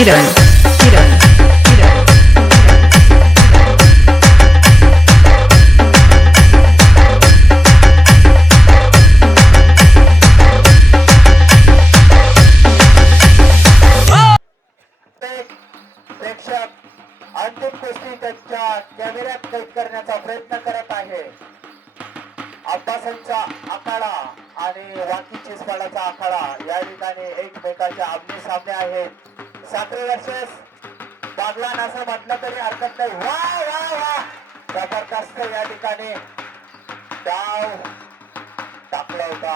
किरण किरण किरण प्रेक्षक अंतिम कुस्ती त्यांच्या कॅमेऱ्यात कैद करण्याचा प्रयत्न करत आहे. अब्बासांचा आखाडा आणि वाकी चिसपाडाचा आखाडा या ठिकाणी एकमेकांच्या आमने सामने आहेत. 7 वर्षेस बागलान असं म्हटलं तरी हरकत नाही. वा वा वा जबरदस्त या ठिकाणी डाव टाकला होता.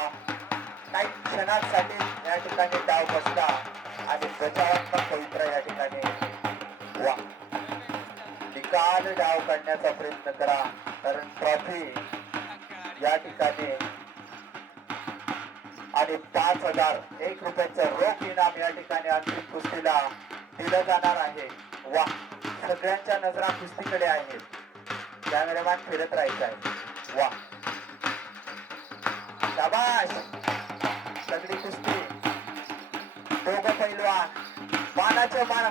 काही क्षणांसाठी या ठिकाणी डाव बसला आणि बचावात्मक पवित्र या ठिकाणी वा निकाल डाव काढण्याचा प्रयत्न करा, कारण ट्रॉफी या ठिकाणी आणि 5,001 रुपयाचं रोख इनाम या ठिकाणी अंतिम कुस्तीला दिलं जाणार आहे. वा सगळ्यांच्या नजरा कुस्तीकडे आहेत. कॅमेरामॅन फिरत राहायचं आहे. वा शाबाश सगळी कुस्ती दोघं पैलवान मानाचे मान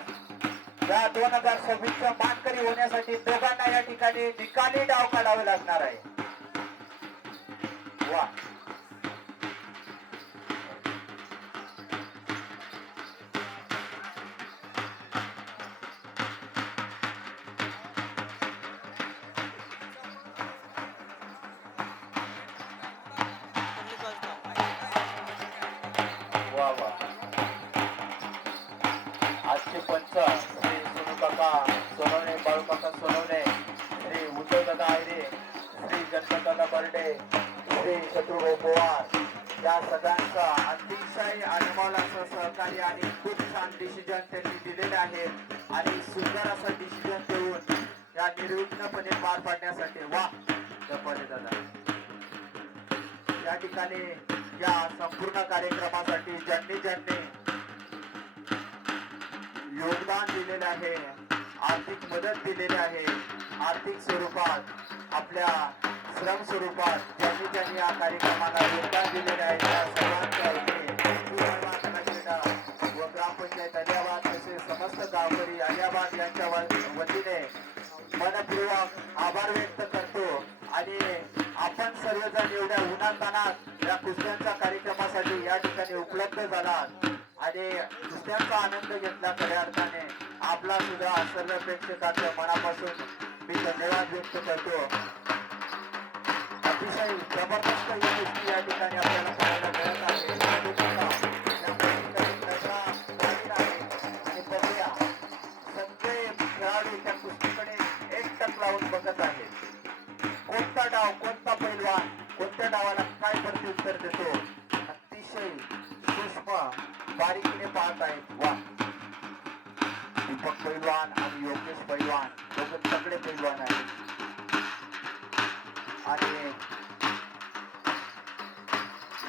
या 2026 मानकरी होण्यासाठी दोघांना या ठिकाणी निकाली डाव काढावे लागणार आहे. वा वा वा आजचे पंच श्री सोनूकाका सोनवणे, बाळूकाका सोनवणे, श्री उद्धवदादा आयरे, श्री गणपतदादा बर्डे, श्री शत्रुभाऊ पवार या सगळ्यांचा अतिशय अनमोल असं सहकार्य आणि खूप छान डिसिजन त्यांनी दिलेले आहे आणि सुंदर असं डिसिजन देऊन या निर्विघ्नपणे पार पाडण्यासाठी वा गणपती दादा या ठिकाणी या संपूर्ण कार्यक्रमासाठी ज्यांनी ज्यांनी योगदान दिलेले आहे, आर्थिक मदत दिलेली आहे, आर्थिक स्वरूपात आपल्या श्रम स्वरूपात ज्यांनी ज्यांनी या कार्यक्रमाला योगदान दिलेले आहे त्या सर्वांच्या व ग्रामपंचायत अलियाबाद तसेच समस्त गावकरी अलियाबाद यांच्या वतीने मनपूर्वक आभार व्यक्त करतो. आणि आपण सर्वजण एवढ्या उन्हातानात या कुस्त्यांच्या कार्यक्रमासाठी या ठिकाणी उपलब्ध झालात आणि कुस्त्यांचा आनंद घेतला. खऱ्या अर्थाने आपला सुद्धा सर्व प्रेक्षकांच्या मनापासून मी धन्यवाद व्यक्त करतो. अतिशय जबरदस्त ही कुस्ती या ठिकाणी आपल्याला पाहायला मिळत आहे. आणि बघूया सगळे खेळाडू त्या कुस्तीकडे एकटक लावून बघत आहेत. कोणता डाव, कोणता पैलवान कोणत्या डावाला काय प्रत्युत्तर देतो अतिशय सूक्ष्म बारीकीने पाहत आहेत. वा दीपक पैलवान आणि योगेश पैलवान दोघं सगळे पैलवान आहेत आणि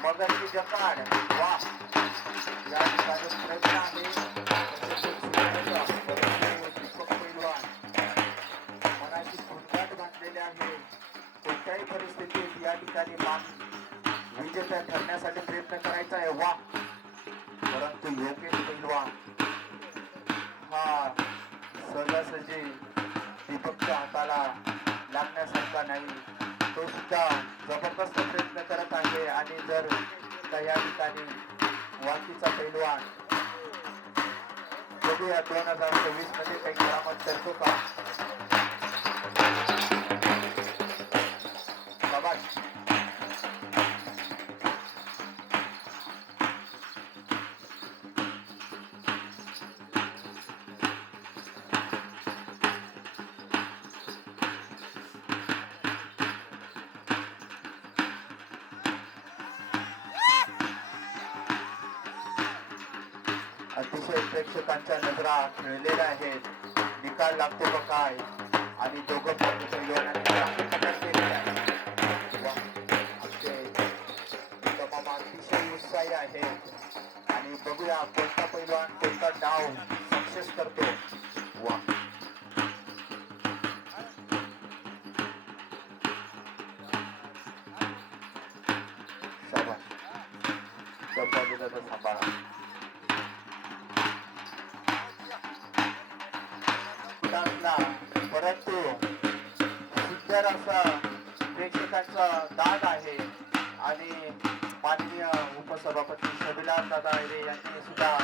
मगरची जकाड वा या ठिकाणी प्रयत्न आहे. दीपक पैलवान मनाची खुणकाट घातलेले आहे. कोणत्याही परिस्थितीत या ठिकाणी मान विजेता ठरण्यासाठी प्रयत्न करायचा आहे. वा परंतु योगेश पैलवान हा सहजासहजी दीपकच्या हाताला लागण्यासारखा नाही. तो सुद्धा जबरदस्त प्रयत्न करत आहे आणि जर या ठिकाणी वाकीचा पैलवान बघूया 2026 मध्ये काही करामत करतो का. अतिशय प्रेक्षकांच्या नजरा खेळलेल्या आहेत. निकाल लागतो का काय आणि दोघं पैलवानांनी अतिशय उत्साही आहेत आणि बघूया कोणता पैलवान कोणता डाव सक्सेस करतो. वा शाबाश सांभाळा असला परंतु सुंदर असा प्रेक्षकांचा दाद आहे आणि माननीय उपसभापती शबिलाल दादा आयरे यांनी सुद्धा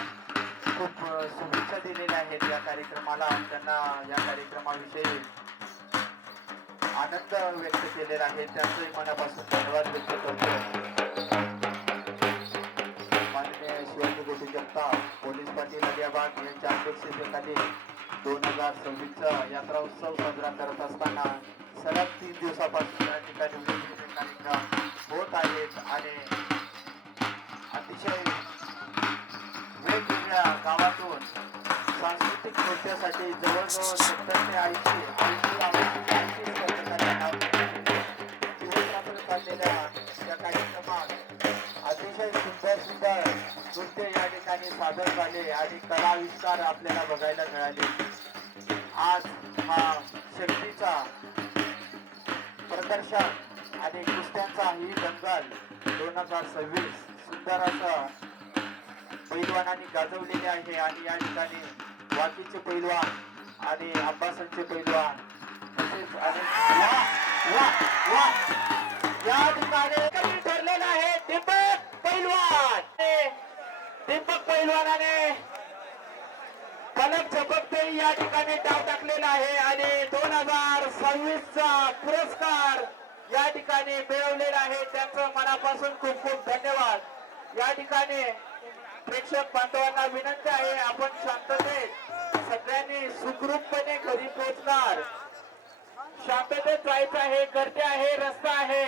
खूप शुभेच्छा दिलेल्या आहेत या कार्यक्रमाला. त्यांना या कार्यक्रमाविषयी आनंद व्यक्त केलेला आहे. त्यांचंही मनापासून धन्यवाद व्यक्त करतो. माननीय शिवाजी गोटी जगताप पोलीस पाटील अलियाबाग यांच्या अध्यक्षतेखाली 2026चा यात्रा उत्सव साजरा करत असताना सलग 3 दिवसापासून या ठिकाणी वेगवेगळे कार्यक्रम होत आहेत आणि अतिशय वेगवेगळ्या गावातून सांस्कृतिक नृत्यासाठी जवळजवळ 70 ते 80 स्पर्धकांना दिवसरात्र चाललेल्या या कार्यक्रमात अतिशय सुंदर नृत्य या ठिकाणी सादर झाले आणि कलाविष्कार आपल्याला बघायला मिळाले. आज हा शक्तीचा प्रदर्शन आणि कुस्त्यांचा ही दंगल 2026 सुंदर असं पैलवानांनी गाजवलेले आहे आणि या ठिकाणी वाकीचे पैलवान आणि अब्बासांचे पैलवान तसेच या ठिकाणी ठरलेला आहे दीपक पैलवानाने कलक झपकते या ठिकाणी डाव टाकलेला आहे आणि 2026चा पुरस्कार या ठिकाणी मिळवलेला आहे. त्यांचं मनापासून खूप खूप धन्यवाद. या ठिकाणी प्रेक्षक बांधवांना विनंती आहे आपण शांततेत सगळ्यांनी सुखरूपपणे घरी पोहोचणार. शांततेत जायचं आहे. गर्दी आहे, रस्ता आहे.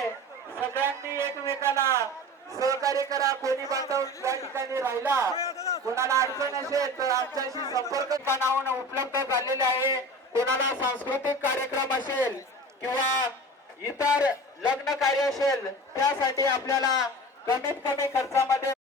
सगळ्यांनी एकमेकाला सहकार्य करा. कोणी बांधव या ठिकाणी राहिला कोणाला अडचण असेल तर आमच्याशी संपर्क बनावून उपलब्ध झालेले आहे. कोणाला सांस्कृतिक कार्यक्रम असेल किंवा इतर लग्न कार्य असेल त्यासाठी आपल्याला कमीत कमी खर्चामध्ये